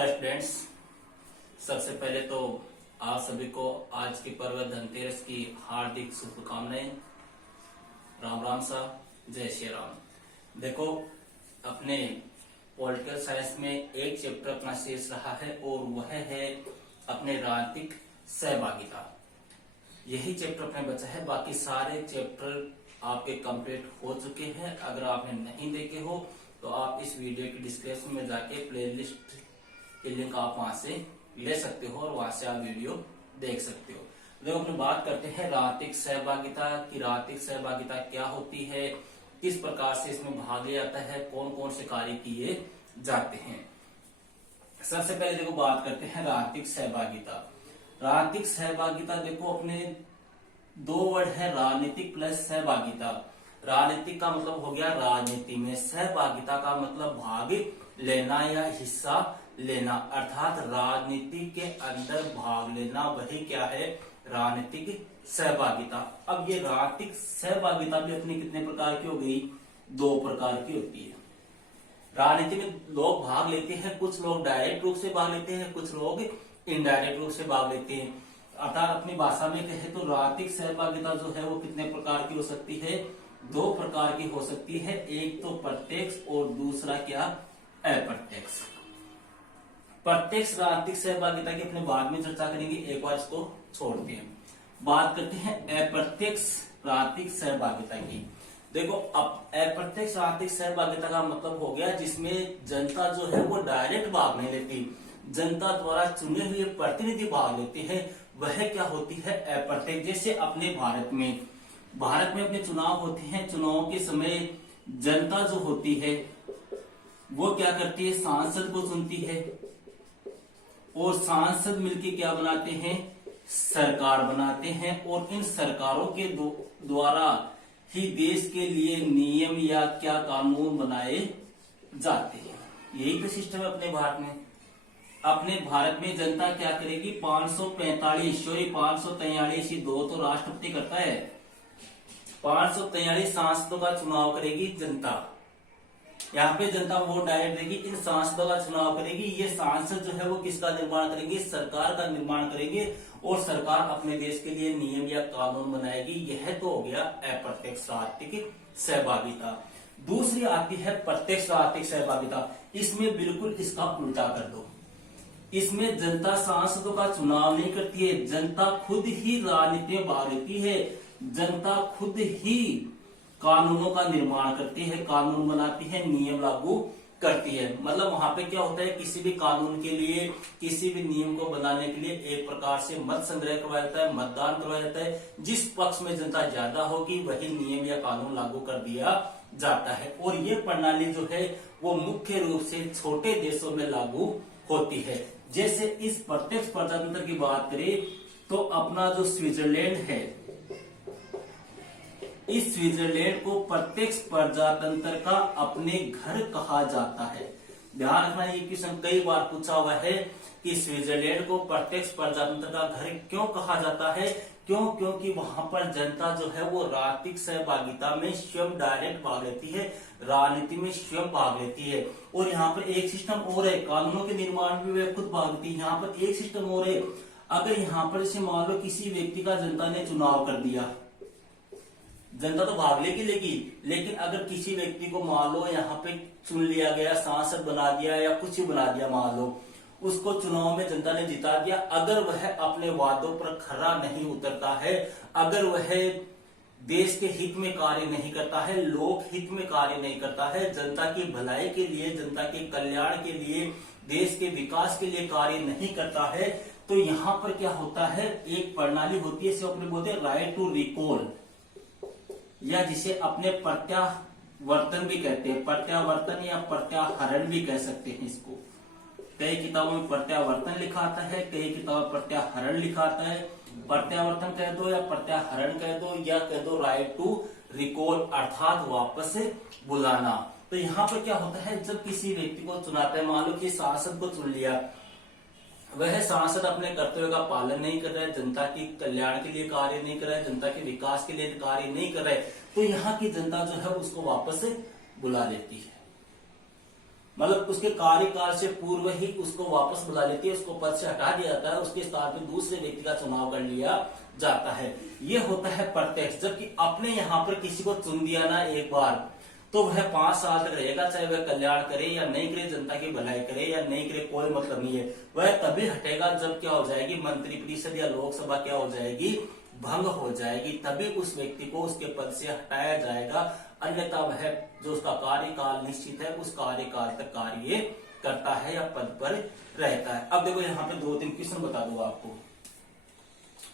नमस्कार स्टूडेंट्स। सबसे पहले तो आप सभी को आज के पर्व धनतेरस की हार्दिक शुभकामनाएं। राम राम सा, जय श्री राम। देखो, अपने पॉलिटिकल साइंस में एक चैप्टर अपना शेष रहा है और वह है अपने राजनीतिक सहभागिता। यही चैप्टर अपने बचा है, बाकी सारे चैप्टर आपके कंप्लीट हो चुके हैं। अगर आपने नहीं देखे हो तो आप इस वीडियो की डिस्क्रिप्शन में जाके प्लेलिस्ट के लिंक आप वहां से ले सकते हो और वहां से आप वीडियो देख सकते हो। देखो, अपनी बात करते हैं राजनीतिक सहभागिता की। राजनीतिक सहभागिता क्या होती है, किस प्रकार से इसमें भाग लिया जाता है, कौन कौन से कार्य किए जाते हैं। सबसे पहले देखो बात करते हैं राजनीतिक सहभागिता। राजनीतिक सहभागिता देखो, अपने दो वर्ड है, राजनीतिक प्लस सहभागिता। राजनीतिक का मतलब हो गया राजनीति में, सहभागिता का मतलब भाग लेना या हिस्सा लेना, अर्थात राजनीति के अंदर भाग लेना, वही क्या है, राजनीतिक सहभागिता। अब ये राजनीतिक सहभागिता भी अपनी कितने प्रकार की हो गई, दो प्रकार की होती है। राजनीति में लोग भाग लेते हैं, कुछ लोग डायरेक्ट रूप से भाग लेते हैं, कुछ लोग इनडायरेक्ट रूप से भाग लेते हैं। अर्थात अपनी भाषा में कहे तो राजनीतिक सहभागिता जो है वो कितने प्रकार की हो सकती है, दो प्रकार की हो सकती है। एक तो प्रत्यक्ष और दूसरा क्या, अप्रत्यक्ष। प्रत्यक्ष राजनीतिक सहभागिता की अपने बाद में चर्चा करेंगे, एक बार इसको छोड़ते हैं। बात करते हैं अप्रत्यक्ष राजनीतिक सहभागिता की। देखो, अब अप्रत्यक्ष राजनीतिक सहभागिता का मतलब हो गया जिसमें जनता जो है वो डायरेक्ट भाग नहीं लेती, जनता द्वारा चुने हुए प्रतिनिधि भाग लेते हैं, वह क्या होती है, अप्रत्यक्ष। जैसे अपने भारत में अपने चुनाव होते हैं, चुनाव के समय जनता जो होती है वो क्या करती है, सांसद को चुनती है और सांसद मिलकर क्या बनाते हैं, सरकार बनाते हैं और इन सरकारों के द्वारा ही देश के लिए नियम या क्या कानून बनाए जाते हैं। यही तो सिस्टम है अपने भारत में। अपने भारत में जनता क्या करेगी, 543 दो तो राष्ट्रपति करता है, 543 सांसदों का चुनाव करेगी जनता। यहाँ पे जनता वोट डायरेक्ट देगी, इन सांसदों का चुनाव करेगी। ये सांसद जो है वो किसका निर्माण करेंगे, सरकार का निर्माण करेंगे और सरकार अपने देश के लिए नियम या कानून बनाएगी। यह तो हो गया अप्रत्यक्ष राजनीतिक सहभागिता। दूसरी आती है प्रत्यक्ष राजनीतिक सहभागिता। इसमें बिल्कुल इसका उल्टा कर दो। इसमें जनता सांसदों का चुनाव नहीं करती है, जनता खुद ही राजनीति में भाग लेती है, जनता खुद ही कानूनों का निर्माण करती है, कानून बनाती है, नियम लागू करती है। मतलब वहां पे क्या होता है, किसी भी कानून के लिए, किसी भी नियम को बनाने के लिए एक प्रकार से मत संग्रह करवाया जाता है, मतदान करवाया जाता है। जिस पक्ष में जनता ज्यादा होगी वही नियम या कानून लागू कर दिया जाता है। और ये प्रणाली जो है वो मुख्य रूप से छोटे देशों में लागू होती है। जैसे इस प्रत्यक्ष प्रजातंत्र की बात करें तो अपना जो स्विट्जरलैंड है, इस स्विट्जरलैंड को प्रत्यक्ष प्रजातंत्र का अपने घर कहा जाता है। ध्यान रखना, ये क्वेश्चन कई बार पूछा हुआ है कि स्विट्जरलैंड को प्रत्यक्ष प्रजातंत्र का घर क्यों कहा जाता है। क्योंकि वहां पर जनता जो है वो राजनीतिक सहभागिता में स्वयं डायरेक्ट भाग लेती है, राजनीति में स्वयं भाग लेती है। और यहाँ पर एक सिस्टम और है, कानूनों के निर्माण में वे खुद भाग लेती है। यहाँ पर एक सिस्टम और है, अगर यहाँ पर जैसे मान लो किसी व्यक्ति का जनता ने चुनाव कर दिया, जनता तो भाग लेगी, लेकिन अगर किसी व्यक्ति को मान लो यहाँ पे चुन लिया गया, सांसद बना दिया या कुछ ही बना दिया, मान लो उसको चुनाव में जनता ने जिता दिया, अगर वह अपने वादों पर खरा नहीं उतरता है, अगर वह देश के हित में कार्य नहीं करता है, लोक हित में कार्य नहीं करता है, जनता की भलाई के लिए, जनता के कल्याण के लिए, देश के विकास के लिए कार्य नहीं करता है, तो यहाँ पर क्या होता है, एक प्रणाली होती है, इसे अपने बोलते हैं राइट टू रिकॉल, या जिसे अपने प्रत्यावर्तन भी कहते हैं, प्रत्यावर्तन या प्रत्याहरण भी कह सकते हैं इसको। कई किताबों में प्रत्यावर्तन लिखा आता है, कई किताबों में प्रत्याहरण लिखा आता है। प्रत्यावर्तन कह दो या प्रत्याहरण कह दो या कह दो राइट टू रिकॉल, अर्थात वापस बुलाना। तो यहाँ पर क्या होता है, जब किसी व्यक्ति को चुनाते हैं, मान लो कि सांसद को चुन लिया, वह सांसद अपने कर्तव्य का पालन नहीं कर रहा है, जनता के कल्याण के लिए कार्य नहीं कर रहा है, जनता के विकास के लिए कार्य नहीं कर रहा है, तो यहाँ की जनता जो है उसको वापस बुला लेती है। मतलब उसके कार्यकाल से पूर्व ही उसको वापस बुला लेती है, उसको पद से हटा दिया जाता है, उसके स्थान पे दूसरे व्यक्ति का चुनाव कर लिया जाता है। ये होता है प्रत्यक्ष। जबकि अपने यहाँ पर किसी को चुन दिया ना एक बार, तो वह 5 साल तक रहेगा, चाहे वह कल्याण करे या नहीं करे, जनता की भलाई करे या नहीं करे, कोई मतलब नहीं है। वह तभी हटेगा जब क्या हो जाएगी, मंत्रिपरिषद या लोकसभा क्या हो जाएगी, भंग हो जाएगी, तभी उस व्यक्ति को उसके पद से हटाया जाएगा। अन्यथा वह जो उसका कार्यकाल निश्चित है उस कार्यकाल तक कार्य करता है या पद पर रहता है। अब देखो यहाँ पे 2-3 क्वेश्चन बता दूंगा आपको।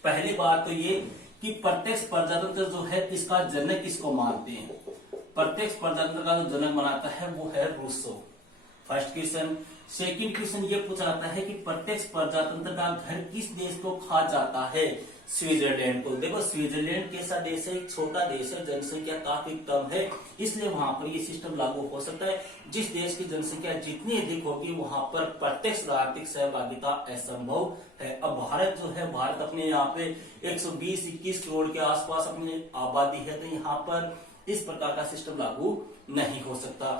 पहली बात तो ये कि प्रत्यक्ष प्रजातंत्र जो है इसका जनक किसको मानते हैं। प्रत्यक्ष प्रजातंत्र का जो जनक बनाता है वो है Rousseau. First question. Second question ये पूछा जाता है कि प्रत्यक्ष प्रजातंत्र का घर किस देश को कहा जाता है। स्विट्जरलैंड को। देखो स्विट्जरलैंड कैसा देश है, एक छोटा देश है, जनसंख्या काफी कम है, इसलिए वहां पर ये सिस्टम लागू हो सकता है। जिस देश की जनसंख्या जितनी अधिक होगी वहां पर प्रत्यक्ष आर्थिक सहभागिता असंभव है। अब भारत जो है, भारत अपने यहाँ पे 120-21 करोड़ के आसपास अपनी आबादी है, तो यहाँ पर इस प्रकार का सिस्टम लागू नहीं हो सकता।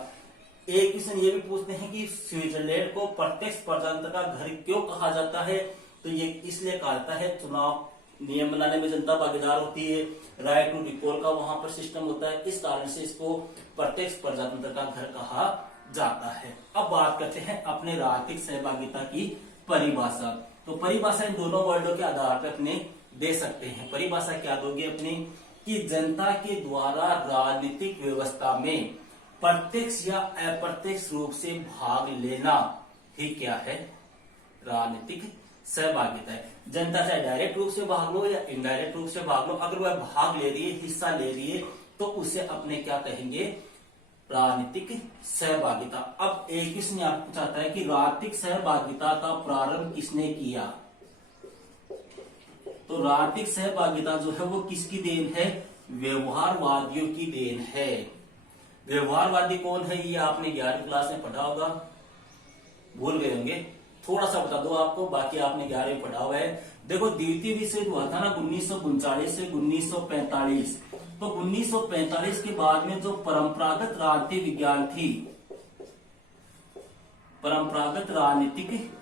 एक क्वेश्चन ये भी पूछते हैं कि स्विट्जरलैंड को प्रत्यक्ष प्रजातंत्र का घर क्यों कहा जाता है, तो ये इसलिए कहा जाता है चुनाव नियम बनाने में जनता भागीदार होती है, राइट टू रिकॉल का वहां पर सिस्टम होता है, इस कारण से इसको प्रत्यक्ष प्रजातंत्र का घर कहा जाता है। अब बात करते हैं अपने राजनीतिक सहभागिता की परिभाषा। तो परिभाषा इन दोनों वर्डों के आधार पर अपने दे सकते हैं। परिभाषा क्या दोगे अपनी, कि जनता के द्वारा राजनीतिक व्यवस्था में प्रत्यक्ष या अप्रत्यक्ष रूप से भाग लेना ही क्या है, राजनीतिक सहभागिता है। जनता चाहे डायरेक्ट रूप से भाग लो या इनडायरेक्ट रूप से भाग लो, अगर वह भाग ले रही है, हिस्सा ले रही है, तो उसे अपने क्या कहेंगे, राजनीतिक सहभागिता। अब एक क्वेश्चन आपको पूछाता है कि राजनीतिक सहभागिता का प्रारंभ किसने किया। तो राजनीतिक सहभागिता जो है वो किसकी देन है, व्यवहारवादियों की देन है। व्यवहारवादी कौन है, ये आपने 11वीं क्लास में पढ़ा होगा, भूल गए होंगे, थोड़ा सा बता दो आपको, बाकी आपने 11वीं पढ़ा हुआ है। देखो द्वितीय विश्व युद्ध हुआ था ना 1939 से 1945, तो 1945 के बाद में जो परंपरागत राजनीति विज्ञान थी, परंपरागत राजनीतिक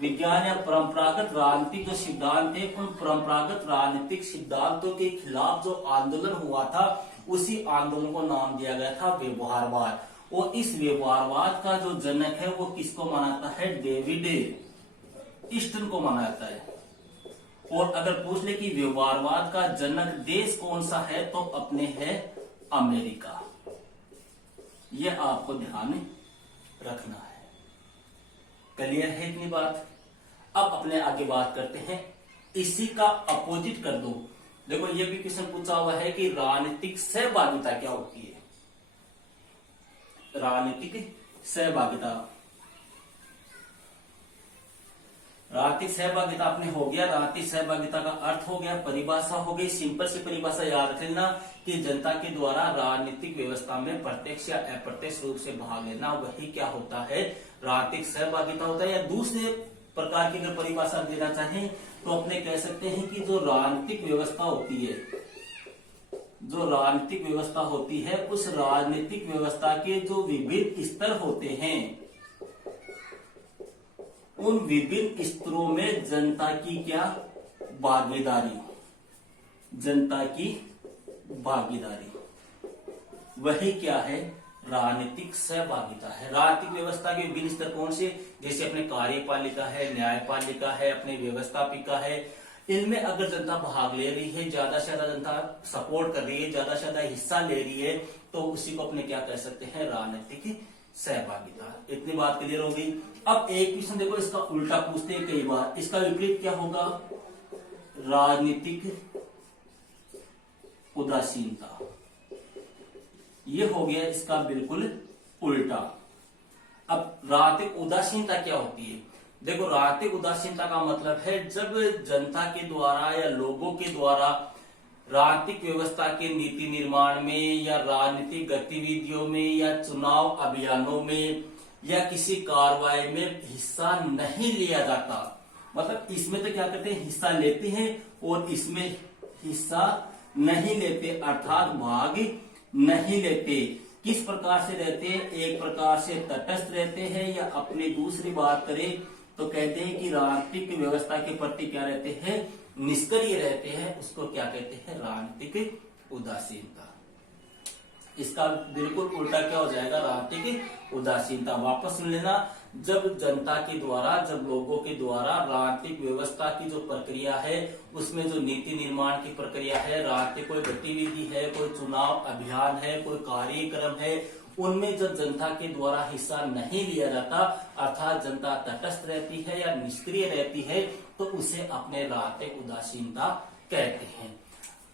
विज्ञान या परंपरागत राजनीतिक जो सिद्धांत थे, उन परंपरागत राजनीतिक सिद्धांतों के खिलाफ जो आंदोलन हुआ था, उसी आंदोलन को नाम दिया गया था व्यवहारवाद। और इस व्यवहारवाद का जो जनक है वो किसको माना जाता है, डेविड ईस्टन को माना जाता है। और अगर पूछ ले कि व्यवहारवाद का जनक देश कौन सा है, तो अपने है अमेरिका। यह आपको ध्यान रखना है। क्लियर है इतनी बात। अब अपने आगे बात करते हैं, इसी का अपोजिट कर दो। देखो ये भी क्वेश्चन पूछा हुआ है कि राजनीतिक सहभागिता क्या होती है। राजनीतिक सहभागिता, राजनीतिक सहभागिता अपने हो गया। राजनीतिक सहभागिता का अर्थ हो गया, परिभाषा हो गई। सिंपल सी परिभाषा याद रख लेना कि जनता के द्वारा राजनीतिक व्यवस्था में प्रत्यक्ष या अप्रत्यक्ष रूप से भाग लेना, वही क्या होता है, राजनीतिक सहभागिता होता है। या दूसरे प्रकार की अगर परिभाषा देना चाहें तो अपने कह सकते हैं कि जो राजनीतिक व्यवस्था होती है, जो राजनीतिक व्यवस्था होती है, उस राजनीतिक व्यवस्था के जो विभिन्न स्तर होते हैं, उन विभिन्न स्तरों में जनता की क्या भागीदारी, जनता की भागीदारी, वही क्या है, राजनीतिक सहभागिता है। राजनीतिक व्यवस्था के विभिन्न स्तर कौन से, जैसे अपने कार्यपालिका है, न्यायपालिका है, अपने व्यवस्थापिका है। इनमें अगर जनता भाग ले रही है, ज्यादा से ज्यादा जनता सपोर्ट कर रही है, ज्यादा से ज्यादा हिस्सा ले रही है, तो उसी को अपने क्या कह सकते हैं, राजनीतिक सहभागिता। इतनी बात क्लियर हो गई। अब एक क्वेश्चन देखो, इसका उल्टा पूछते हैं कई बार, इसका विपरीत क्या होगा, राजनीतिक उदासीनता। ये हो गया इसका बिल्कुल उल्टा। अब राजनीतिक उदासीनता क्या होती है, देखो राजनीतिक उदासीनता का मतलब है जब जनता के द्वारा या लोगों के द्वारा राजनीतिक व्यवस्था के नीति निर्माण में या राजनीतिक गतिविधियों में या चुनाव अभियानों में या किसी कार्रवाई में हिस्सा नहीं लिया जाता। मतलब इसमें तो क्या करते हैं, हिस्सा लेते हैं, और इसमें हिस्सा नहीं लेते, अर्थात भाग नहीं लेते। किस प्रकार से रहते हैं? एक प्रकार से तटस्थ रहते हैं, या अपनी दूसरी बात करें तो कहते हैं कि राजनीतिक व्यवस्था के प्रति क्या रहते हैं? निष्क्रिय रहते हैं। उसको क्या कहते हैं? राजनीतिक उदासीनता। इसका बिल्कुल उल्टा क्या हो जाएगा? राजनीतिक उदासीनता। वापस सुन लेना, जब जनता के द्वारा, जब लोगों के द्वारा राजनीतिक व्यवस्था की जो प्रक्रिया है, उसमें जो नीति निर्माण की प्रक्रिया है, राजनीतिक कोई गतिविधि है, कोई चुनाव अभियान है, कोई कार्यक्रम है, उनमें जब जनता के द्वारा हिस्सा नहीं लिया जाता, अर्थात जनता तटस्थ रहती है या निष्क्रिय रहती है, तो उसे अपने राजनीतिक उदासीनता कहते हैं।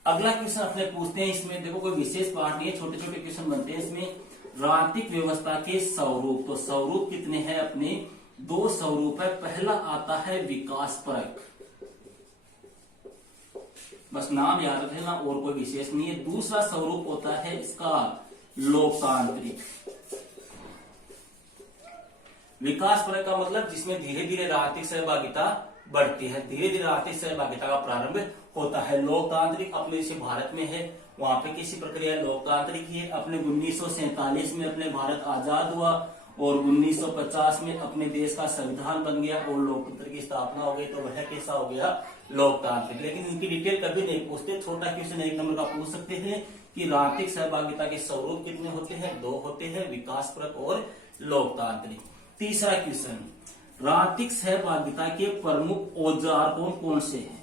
अगला क्वेश्चन अपने पूछते हैं। इसमें देखो कोई विशेष पार्ट नहीं है, छोटे छोटे क्वेश्चन बनते हैं इसमें। राजनीतिक व्यवस्था के स्वरूप, तो स्वरूप कितने हैं अपने? 2 स्वरूप है। पहला आता है विकासपरक, बस नाम याद रखना और कोई विशेष नहीं है। दूसरा स्वरूप होता है इसका लोकतांत्रिक। विकासपरक का मतलब जिसमें धीरे धीरे राजनीतिक सहभागिता बढ़ती है, धीरे धीरे आर्थिक सहभागिता का प्रारंभ होता है। लोकतांत्रिक अपने जैसे भारत में है, वहां पे किसी प्रक्रिया लोकतांत्रिक ही है। अपने 1947 में अपने भारत आजाद हुआ और 1950 में अपने देश का संविधान बन गया और लोकतंत्र की स्थापना हो गई, तो वह कैसा हो गया? लोकतांत्रिक। लेकिन इनकी डिटेल कभी नहीं पूछते। छोटा क्वेश्चन 1 नंबर का पूछ सकते हैं कि राजनीतिक सहभागिता के स्वरूप कितने होते हैं? 2 होते हैं, विकासपरक और लोकतांत्रिक। तीसरा क्वेश्चन, राजनीतिक सहभागिता के प्रमुख औजार कौन कौन से हैं?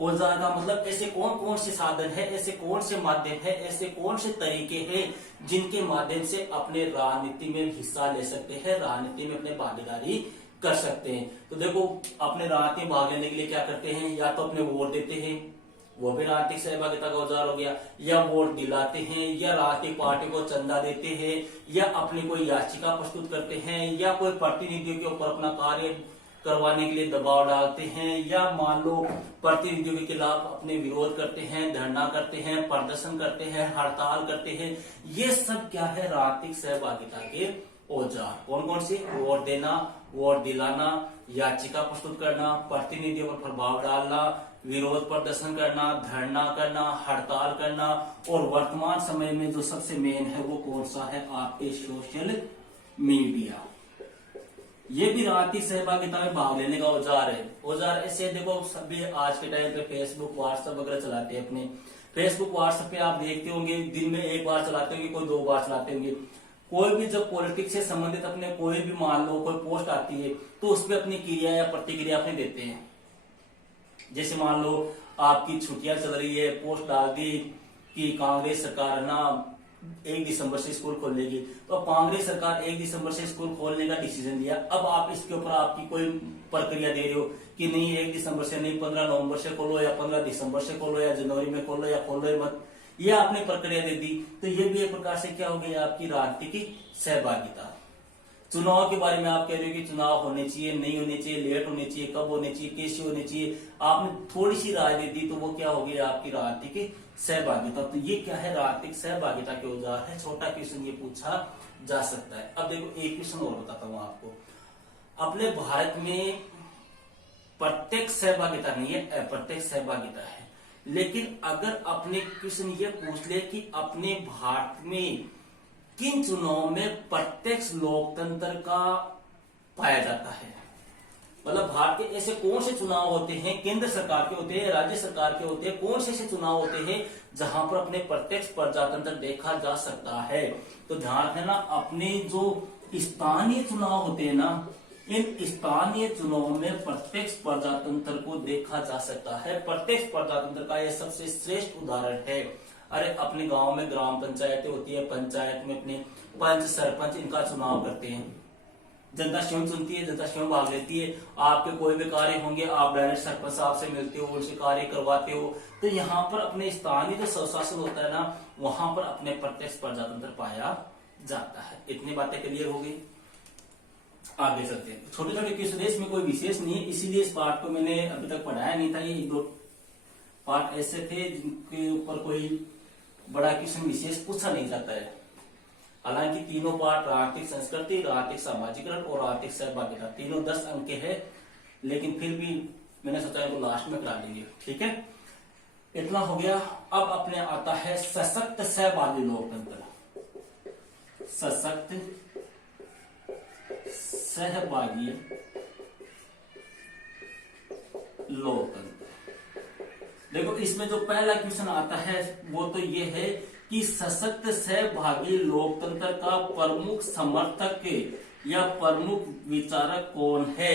औजार का मतलब ऐसे कौन कौन से साधन है, ऐसे कौन से माध्यम है, ऐसे कौन से तरीके हैं जिनके माध्यम से अपने राजनीति में हिस्सा ले सकते हैं, राजनीति में अपने भागीदारी कर सकते हैं। तो देखो, अपने राजनीति में भाग लेने के लिए क्या करते हैं? या तो अपने वोट देते हैं, वो भी राजनीतिक सहभागिता का औजार हो गया, या वोट दिलाते हैं, या राजनीतिक पार्टी को चंदा देते हैं, या अपनी कोई याचिका प्रस्तुत करते हैं, या कोई प्रतिनिधियों के ऊपर अपना कार्य करवाने के लिए दबाव डालते हैं, या मान लो प्रतिनिधियों के खिलाफ अपने विरोध करते हैं, धरना करते हैं, प्रदर्शन करते हैं, हड़ताल करते हैं। ये सब क्या है? राजनीतिक सहभागिता के औजार। कौन कौन से? वोट देना, वोट दिलाना, याचिका प्रस्तुत करना, प्रतिनिधियों पर प्रभाव डालना, विरोध प्रदर्शन करना, धरना करना, हड़ताल करना, और वर्तमान समय में जो सबसे मेन है वो कौन सा है? आपके सोशल मीडिया। ये भी राजनीतिक सहभागिता में भाग लेने का औजार है। औजार ऐसे देखो, सभी आज के टाइम पे फेसबुक व्हाट्सएप वगैरह चलाते हैं। अपने फेसबुक व्हाट्सएप पे आप देखते होंगे, दिन में 1 बार चलाते होंगे, कोई 2 बार चलाते होंगे। कोई भी जब पॉलिटिक्स से संबंधित अपने कोई भी मान लो कोई पोस्ट आती है, तो उसमें अपनी क्रिया या प्रतिक्रिया अपने देते हैं। जैसे मान लो आपकी छुट्टियां चल रही है, पोस्ट डाल दी कि कांग्रेस सरकार ना 1 दिसंबर से स्कूल खोलेगी, तो कांग्रेस सरकार 1 दिसंबर से स्कूल खोलने का डिसीजन लिया। अब आप इसके ऊपर आपकी कोई प्रक्रिया दे रहे हो कि नहीं 1 दिसंबर से नहीं, 15 नवंबर से खोलो, या 15 दिसंबर से खोलो, या जनवरी में खोलो, या खोलो ही मत, ये आपने प्रक्रिया दे दी। तो ये भी एक प्रकार से क्या हो गई? आपकी राजनीतिक सहभागिता। चुनाव के बारे में आप कह रहे हो कि चुनाव होने चाहिए, नहीं होने चाहिए, लेट होने चाहिए, कब होने चाहिए, कैसे होने चाहिए, आपने थोड़ी सी राय दे दी, तो वो क्या हो गई? आपकी राजनीतिक सहभागिता। तो ये क्या है? राजनीतिक सहभागिता के औजार है। छोटा क्वेश्चन ये पूछा जा सकता है। अब देखो, एक क्वेश्चन और बताता हूं आपको। अपने भारत में प्रत्यक्ष सहभागिता नहीं है, अप्रत्यक्ष सहभागिता है। लेकिन अगर अपने क्वेश्चन ये पूछ ले कि अपने भारत में किन चुनाव में प्रत्यक्ष लोकतंत्र का पाया जाता है, मतलब भारत के ऐसे कौन से चुनाव होते हैं, केंद्र सरकार के होते हैं, राज्य सरकार के होते हैं, कौन से ऐसे चुनाव होते हैं जहां पर अपने प्रत्यक्ष प्रजातंत्र देखा जा सकता है? तो ध्यान रखना, अपने जो स्थानीय चुनाव होते हैं ना, इन स्थानीय चुनाव में प्रत्यक्ष प्रजातंत्र को देखा जा सकता है। प्रत्यक्ष प्रजातंत्र का यह सबसे श्रेष्ठ उदाहरण है। अरे अपने गांव में ग्राम पंचायतें होती है, पंचायत में अपने पंच सरपंच इनका चुनाव करते हैं, जनता स्वयं चुनती है, जनता स्वयं भाग लेती है। आपके कोई भी कार्य होंगे, आप डायरेक्ट सरपंच साहब से मिलते हो, उनसे कार्य करवाते हो। तो यहाँ पर अपने स्थानीय जो स्वशासन होता है ना, वहां पर अपने प्रत्यक्ष प्रजातंत्र पाया जाता है। इतनी बातें क्लियर हो गई। आगे चलते हैं। छोटे छोटे क्वेश्चन इसमें कोई विशेष नहीं है, इसीलिए इस पार्ट को मैंने अभी तक पढ़ाया नहीं था। ये 1-2 पार्ट ऐसे थे जिनके ऊपर कोई बड़ा क्वेश्चन विशेष पूछा नहीं जाता है। हालांकि तीनों पार्ट राजनीतिक संस्कृति, राजनीतिक सामाजिकरण और राजनीतिक सहभागिता, तीनों 10 अंक के हैं, लेकिन फिर भी मैंने सोचा है तो लास्ट में करा देंगे। ठीक है, इतना हो गया। अब अपने आता है सशक्त सहभागी लोकतंत्र। सशक्त सहभागी लोकतंत्र। देखो इसमें जो पहला क्वेश्चन आता है वो तो ये है कि सशक्त सहभागी लोकतंत्र का प्रमुख समर्थक या प्रमुख विचारक कौन है?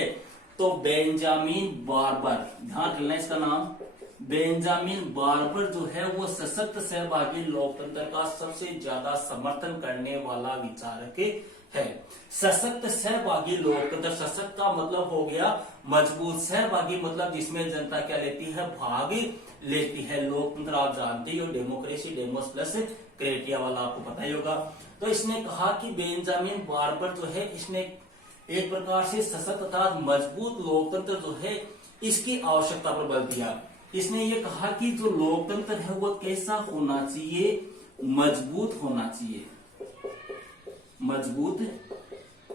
तो बेंजामिन बार्बर। ध्यान रखना इसका नाम, बेंजामिन बार्बर जो है वो सशक्त सहभागी लोकतंत्र का सबसे ज्यादा समर्थन करने वाला विचारक है। सशक्त सहभागी लोकतंत्र, सशक्त का मतलब हो गया मजबूत, सहभागी मतलब जिसमें जनता क्या लेती है, भाग लेती है। लोकतंत्र आप जानते हो डेमोक्रेसी, डेमोस प्लस क्रेटिया वाला आपको पता ही होगा। तो इसने कहा कि बेंजामिन बार्बर जो है इसने एक प्रकार से सशक्त तथा मजबूत लोकतंत्र जो है इसकी आवश्यकता पर बल दिया। इसने ये कहा कि जो लोकतंत्र है वो कैसा होना चाहिए, मजबूत होना चाहिए, मजबूत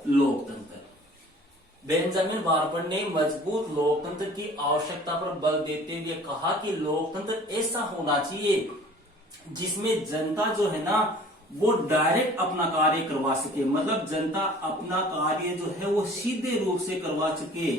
लोकतंत्र। बेंजामिन बार्बर ने मजबूत लोकतंत्र की आवश्यकता पर बल देते हुए कहा कि लोकतंत्र ऐसा होना चाहिए जिसमें जनता जो है ना वो डायरेक्ट अपना कार्य करवा सके, मतलब जनता अपना कार्य जो है वो सीधे रूप से करवा सके,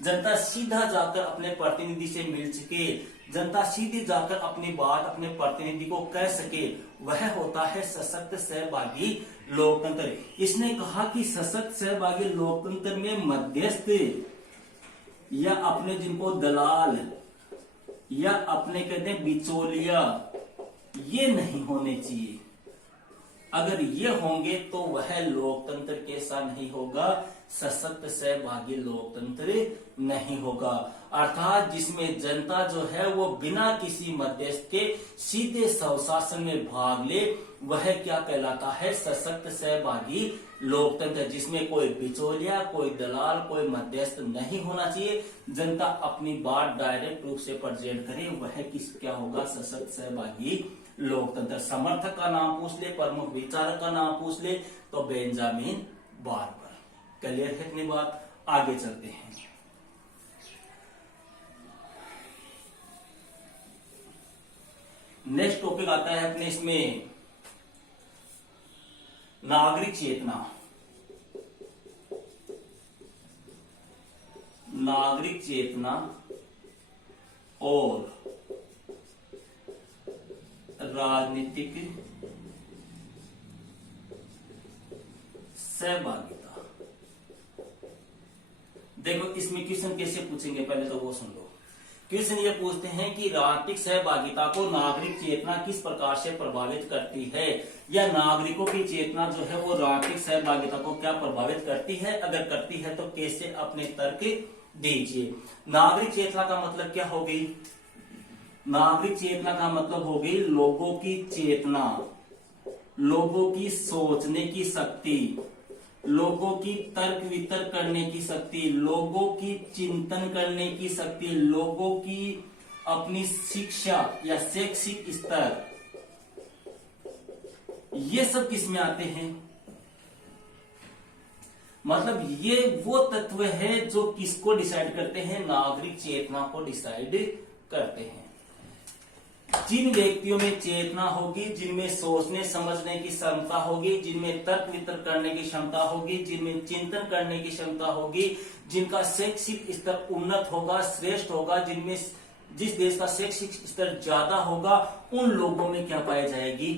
जनता सीधा जाकर अपने प्रतिनिधि से मिल सके, जनता सीधी जाकर अपनी बात अपने प्रतिनिधि को कह सके, वह होता है सशक्त सहभागी लोकतंत्र। इसने कहा कि सशक्त सहभागी लोकतंत्र में मध्यस्थ या अपने जिनको दलाल या अपने कहते हैं बिचौलिया, ये नहीं होने चाहिए। अगर ये होंगे तो वह लोकतंत्र कैसा नहीं होगा, सशक्त सहभागी लोकतंत्र नहीं होगा। अर्थात जिसमें जनता जो है वो बिना किसी मध्यस्थ के सीधे स्वशासन में भाग ले, वह क्या कहलाता है, सशक्त सहभागी लोकतंत्र। जिसमें कोई बिचौलिया, कोई दलाल, कोई मध्यस्थ नहीं होना चाहिए, जनता अपनी बात डायरेक्ट रूप से प्रेजेंट करे, वह क्या होगा, सशक्त सहभागी लोकतंत्र। समर्थक का नाम पूछ ले, प्रमुख विचारक का नाम पूछ ले तो बेंजामिन बार्बर। क्लियर है इतनी बात? आगे चलते हैं। नेक्स्ट टॉपिक आता है अपने इसमें नागरिक चेतना। नागरिक चेतना और राजनीतिक सहभागिता। देखो इसमें क्वेश्चन कैसे पूछेंगे, पहले तो वो सुन लो। क्वेश्चन ये पूछते हैं कि राजनीतिक सहभागिता को नागरिक चेतना किस प्रकार से प्रभावित करती है, या नागरिकों की चेतना जो है वो राजनीतिक सहभागिता को क्या प्रभावित करती है, अगर करती है तो कैसे, अपने तर्क दीजिए। नागरिक चेतना का मतलब क्या होगी? नागरिक चेतना का मतलब होगी लोगों की चेतना, लोगों की सोचने की शक्ति, लोगों की तर्क वितर्क करने की शक्ति, लोगों की चिंतन करने की शक्ति, लोगों की अपनी शिक्षा या शैक्षिक स्तर, ये सब किस में आते हैं? मतलब ये वो तत्व है जो किसको डिसाइड करते हैं, नागरिक चेतना को डिसाइड करते हैं। जिन व्यक्तियों में चेतना होगी, जिनमें सोचने समझने की क्षमता होगी, जिनमें तर्क वितर्क करने की क्षमता होगी, जिनमें चिंतन करने की क्षमता होगी, जिनका शैक्षिक स्तर उन्नत होगा, श्रेष्ठ होगा, जिनमें जिस देश का शैक्षिक स्तर ज्यादा होगा, उन लोगों में क्या पाई जाएगी,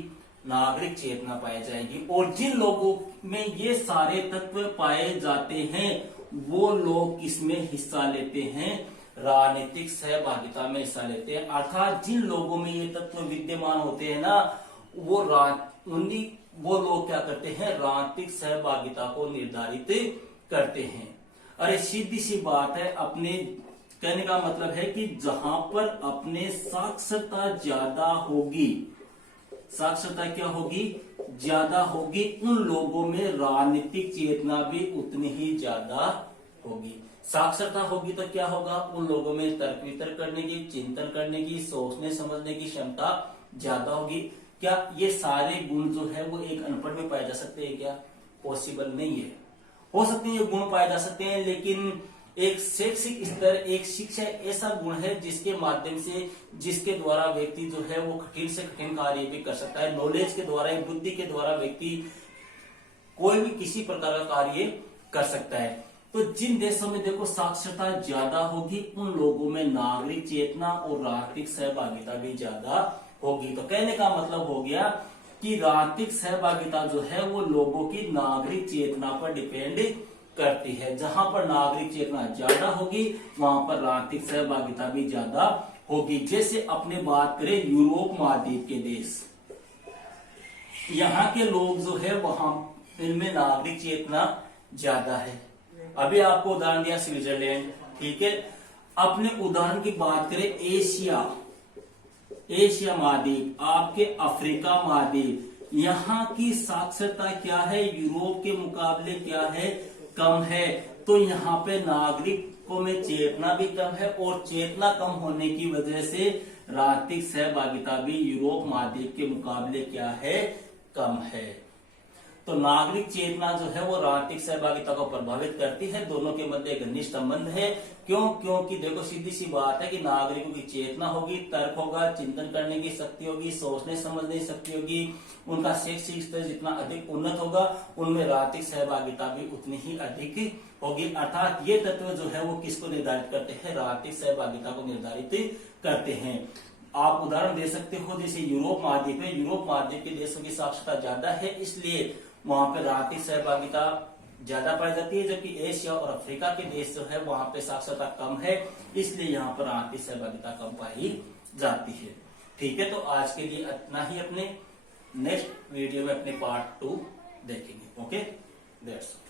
नागरिक चेतना पाई जाएगी। और जिन लोगों में ये सारे तत्व पाए जाते हैं वो लोग इसमें हिस्सा लेते हैं, राजनीतिक सहभागिता में हिस्सा लेते हैं। अर्थात जिन लोगों में ये तत्व विद्यमान होते हैं ना, वो लोग क्या करते हैं, राजनीतिक सहभागिता को निर्धारित करते हैं। अरे सीधी सी बात है, अपने कहने का मतलब है कि जहां पर अपने साक्षरता ज्यादा होगी, साक्षरता क्या होगी, ज्यादा होगी, उन लोगों में राजनीतिक चेतना भी उतनी ही ज्यादा होगी। साक्षरता होगी तो क्या होगा, उन लोगों में तर्क वितर्क करने की, चिंतन करने की, सोचने समझने की क्षमता ज्यादा होगी। क्या ये सारे गुण जो है वो एक अनपढ़ में पाए जा सकते हैं? क्या पॉसिबल नहीं है। हो सकते हैं ये गुण पाए जा सकते हैं, लेकिन एक शैक्षिक स्तर, एक शिक्षा ऐसा गुण है जिसके माध्यम से, जिसके द्वारा व्यक्ति जो है वो कठिन से कठिन कार्य भी कर सकता है। नॉलेज के द्वारा, बुद्धि के द्वारा व्यक्ति कोई भी किसी प्रकार का कार्य कर सकता है। तो जिन देशों में देखो साक्षरता ज्यादा होगी उन लोगों में नागरिक चेतना और राजनीतिक सहभागिता भी ज्यादा होगी। तो कहने का मतलब हो गया कि राजनीतिक सहभागिता जो है वो लोगों की नागरिक चेतना पर डिपेंड करती है। जहां पर नागरिक चेतना ज्यादा होगी वहां पर राजनीतिक सहभागिता भी ज्यादा होगी। जैसे अपने बात करें यूरोप महाद्वीप के देश, यहाँ के लोग जो है वहां इनमें नागरिक चेतना ज्यादा है। अभी आपको उदाहरण दिया स्विट्जरलैंड, ठीक है। अपने उदाहरण की बात करें एशिया महाद्वीप, आपके अफ्रीका महाद्वीप, यहाँ की साक्षरता क्या है यूरोप के मुकाबले क्या है, कम है। तो यहाँ पे नागरिकों में चेतना भी कम है और चेतना कम होने की वजह से राजनीतिक सहभागिता भी यूरोप महाद्वीप के मुकाबले क्या है, कम है। तो नागरिक चेतना जो है वो राजनीतिक सहभागिता को प्रभावित करती है। दोनों के मध्य घनिष्ठ संबंध है। क्यों? क्योंकि देखो सीधी सी बात है कि नागरिकों की चेतना होगी, तर्क होगा, चिंतन करने की शक्ति होगी, सोचने समझने की शक्ति होगी, उनका शैक्षिक स्तर जितना अधिक उन्नत होगा उनमें राजनीतिक सहभागिता भी उतनी ही अधिक होगी। अर्थात ये तत्व जो है वो किसको निर्धारित करते हैं, राजनीतिक सहभागिता को निर्धारित करते हैं। आप उदाहरण दे सकते हो जैसे यूरोप महाद्वीप है, यूरोप महाद्वीप के देशों की साक्षरता ज्यादा है इसलिए वहां पर राजनीतिक सहभागिता ज्यादा पाई जाती है, जबकि एशिया और अफ्रीका के देश जो है वहां पे साक्षरता कम है इसलिए यहाँ पर राजनीतिक सहभागिता कम पाई जाती है। ठीक है, तो आज के लिए इतना ही। अपने नेक्स्ट वीडियो में अपने पार्ट 2 देखेंगे। Okay, that's all.